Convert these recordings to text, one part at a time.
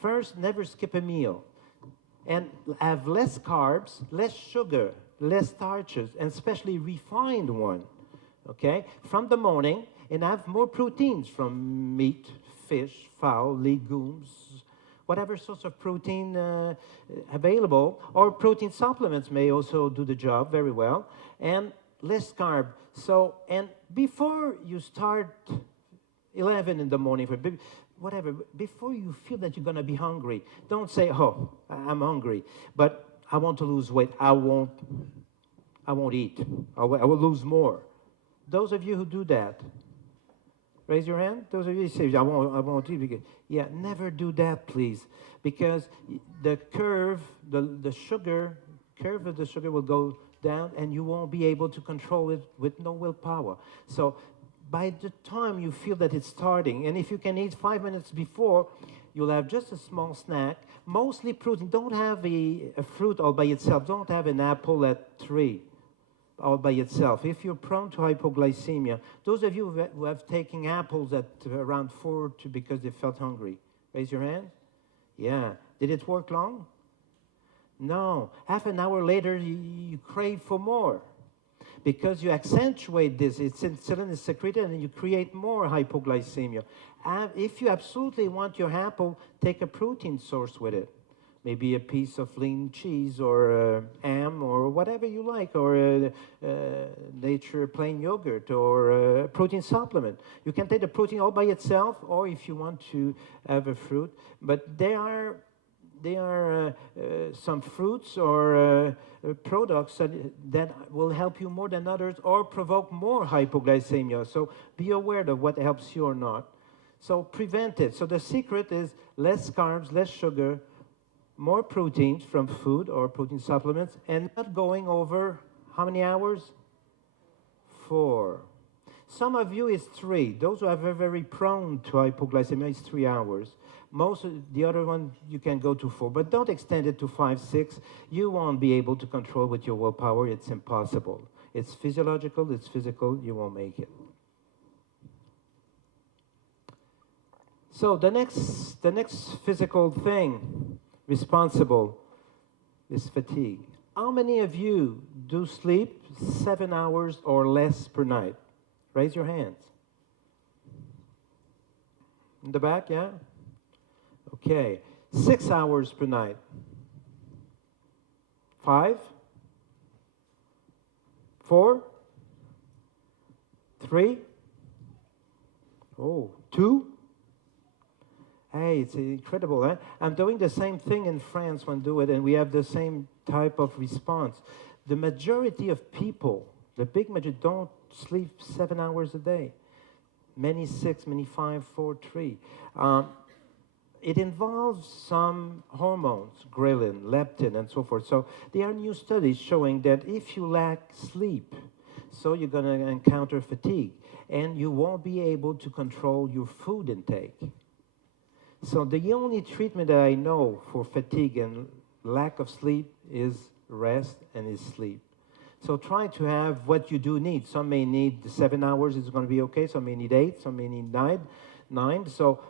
First, never skip a meal. And have less carbs, less sugar, less starches, and especially refined one, okay, from the morning, and have more proteins from meat, fish, fowl, legumes, whatever source of protein available, or protein supplements may also do the job very well, and less carb. So, and before you start 11 in the morning, whatever, before you feel that you're going to be hungry, don't say, oh, I'm hungry, but I want to lose weight. I won't eat. I will lose more. Those of you who do that, raise your hand. Those of you who say, I won't eat. Yeah, never do that, please, because the curve, the sugar, curve of the sugar will go down, and you won't be able to control it with no willpower. So by the time you feel that it's starting, and if you can eat 5 minutes before, you'll have just a small snack, mostly protein. Don't have a fruit all by itself. Don't have an apple at 3 all by itself. If you're prone to hypoglycemia, those of you who have taken apples at around 4 because they felt hungry, raise your hand. Yeah. Did it work long? No. Half an hour later, you crave for more, because you accentuate this. It's insulin is secreted, and you create more hypoglycemia. If you absolutely want your apple, take a protein source with it. Maybe a piece of lean cheese, or ham, or whatever you like, or nature plain yogurt, or a protein supplement. You can take the protein all by itself, or if you want to have a fruit. But there are some fruits or products that will help you more than others, or provoke more hypoglycemia. So be aware of what helps you or not. So prevent it. So the secret is less carbs, less sugar, more proteins from food or protein supplements, and not going over how many hours? 4. Some of you is 3. Those who are very, very prone to hypoglycemia is 3 hours. Most of the other one, you can go to 4, but don't extend it to 5, 6. You won't be able to control with your willpower. It's impossible. It's physiological, it's physical, you won't make it. So the next physical thing responsible is fatigue. How many of you do sleep 7 hours or less per night? Raise your hands. In the back, yeah? Okay. 6 hours per night. 5? 4? 3? Oh, 2? Hey, it's incredible, eh? I'm doing the same thing in France when I do it, and we have the same type of response. The majority of people, the big majority, don't sleep 7 hours a day. Many 6, many 5, 4, 3. It involves some hormones, ghrelin, leptin, and so forth. So there are new studies showing that if you lack sleep, so you're going to encounter fatigue, and you won't be able to control your food intake. So the only treatment that I know for fatigue and lack of sleep is rest and is sleep. So try to have what you do need. Some may need 7 hours, it's going to be okay. Some may need 8, some may need 9. So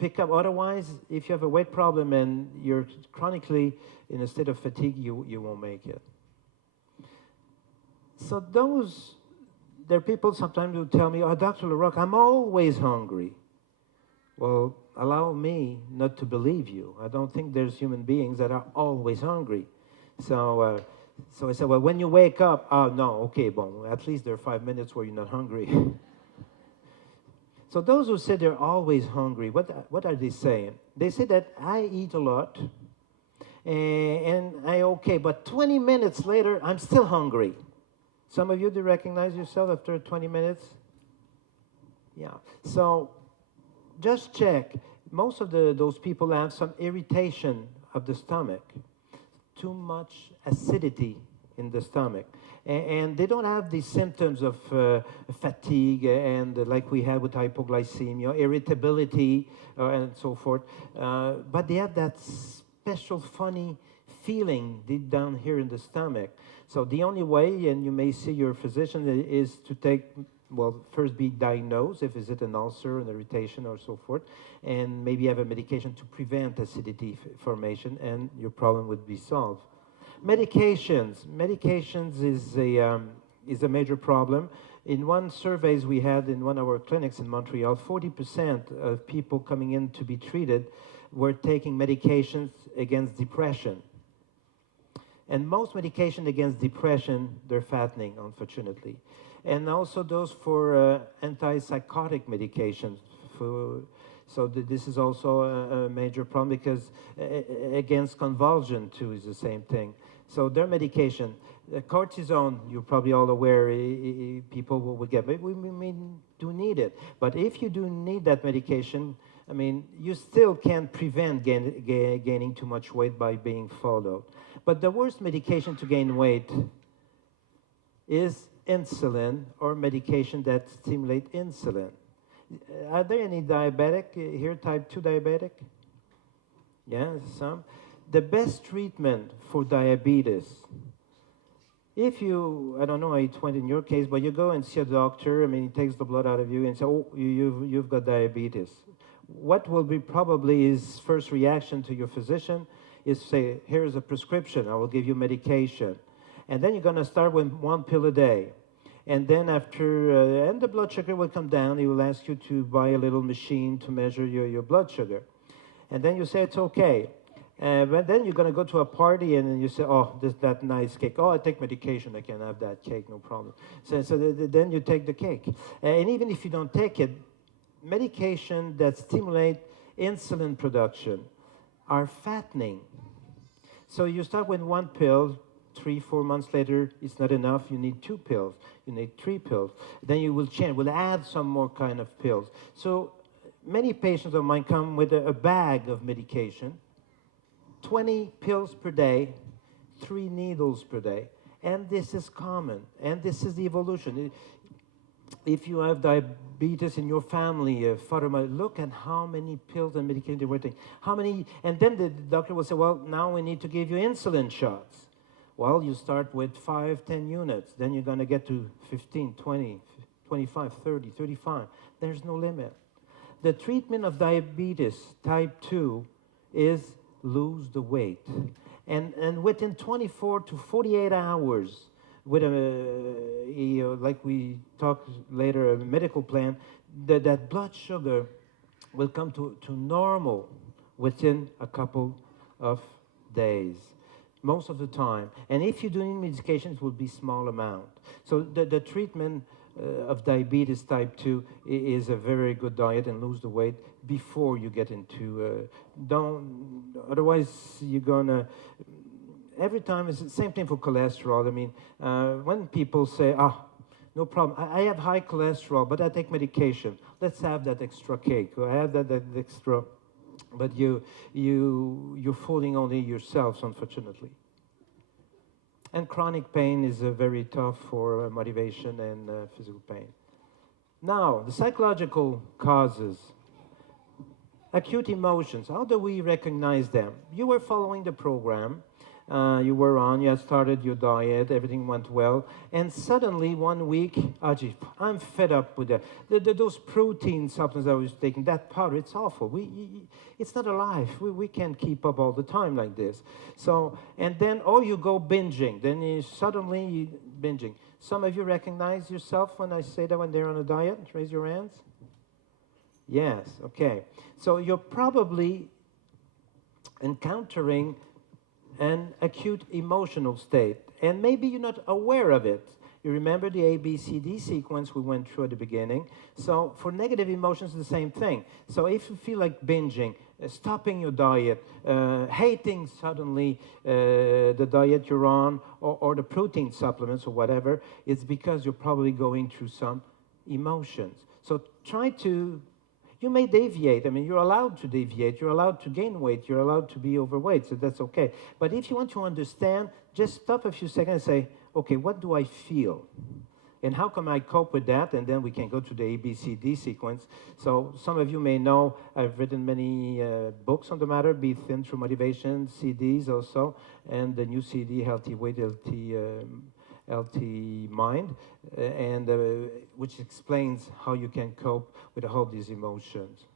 pick up. Otherwise, if you have a weight problem and you're chronically in a state of fatigue, you won't make it. So there are people sometimes who tell me, oh, Dr. LaRocque, I'm always hungry. Well, allow me not to believe you. I don't think there's human beings that are always hungry. So I said, well, when you wake up, oh, no, okay, bon, at least there are 5 minutes where you're not hungry. So those who say they're always hungry, what are they saying? They say that I eat a lot, and okay, but 20 minutes later, I'm still hungry. Some of you, do you recognize yourself after 20 minutes? Yeah. So just check. Most of those people have some irritation of the stomach, too much acidity in the stomach. And they don't have the symptoms of fatigue and like we had with hypoglycemia, irritability, and so forth. But they have that special funny feeling deep down here in the stomach. So the only way, and you may see your physician, is to take well, first be diagnosed if is it an ulcer, an irritation, or so forth, and maybe have a medication to prevent acidity formation, and your problem would be solved. Medications is a major problem. In one surveys we had in one of our clinics in Montreal, 40% of people coming in to be treated were taking medications against depression. And most medication against depression, they're fattening, unfortunately. And also those for antipsychotic medications. This is also a major problem because against convulsion too is the same thing. So their medication, cortisone, you're probably all aware, people will get, but we do need it. But if you do need that medication, I mean, you still can't prevent gaining too much weight by being followed. But the worst medication to gain weight is insulin or medication that stimulate insulin. Are there any diabetic here, type 2 diabetic? Yeah, some. The best treatment for diabetes, if you, I don't know how it went in your case, but you go and see a doctor, I mean, he takes the blood out of you and says, oh, you've got diabetes. What will be probably his first reaction to your physician is say, here's a prescription, I will give you medication. And then you're going to start with 1 pill a day. And then after, and the blood sugar will come down, he will ask you to buy a little machine to measure your blood sugar. And then you say, it's okay. But then you're going to go to a party and you say, oh, that nice cake. Oh, I take medication, I can have that cake, no problem. So then you take the cake. And even if you don't take it, medication that stimulate insulin production are fattening. So you start with 1 pill, 3-4 months later, it's not enough, you need 2 pills, you need 3 pills. Then you will change, will add some more kind of pills. So many patients of mine come with a bag of medication, 20 pills per day, 3 needles per day. And this is common, and this is the evolution. If you have diabetes in your family, father, mother, look at how many pills and medication they were taking. How many, and then the doctor will say, well, now we need to give you insulin shots. Well, you start with 5, 10 units. Then you're going to get to 15, 20, 25, 30, 35. There's no limit. The treatment of diabetes type 2 is lose the weight. And within 24 to 48 hours, with like we talked later, a medical plan, that blood sugar will come to normal within a couple of days, most of the time. And if you're doing medications, it will be small amount. So the treatment of diabetes type 2 is a very good diet and lose the weight before you get into, otherwise you're gonna, every time it's the same thing for cholesterol. I mean, when people say, no problem, I have high cholesterol, but I take medication. Let's have that extra cake, or I have that extra, but you're fooling only yourselves, unfortunately. And chronic pain is very tough for motivation and physical pain. Now, the psychological causes. Acute emotions, how do we recognize them? You were following the program, you were on, you had started your diet, everything went well, and suddenly 1 week, gee, I'm fed up with that. Those protein supplements I was taking, that powder, it's awful. It's not alive. We can't keep up all the time like this. So, and then, you go binging. Then you suddenly binging. Some of you recognize yourself when I say that when they're on a diet? Raise your hands. Yes, okay. So you're probably encountering an acute emotional state, and maybe you're not aware of it. You remember the ABCD sequence we went through at the beginning. So for negative emotions, the same thing. So if you feel like binging, stopping your diet, hating suddenly the diet you're on, or the protein supplements or whatever, it's because you're probably going through some emotions. So try to, you may deviate. I mean, you're allowed to deviate. You're allowed to gain weight. You're allowed to be overweight, so that's okay. But if you want to understand, just stop a few seconds and say, okay, what do I feel? And how can I cope with that? And then we can go to the ABCD sequence. So some of you may know I've written many books on the matter, Be Thin Through Motivation, CDs also, and the new CD, Healthy Weight, Healthy healthy mind, and which explains how you can cope with all these emotions.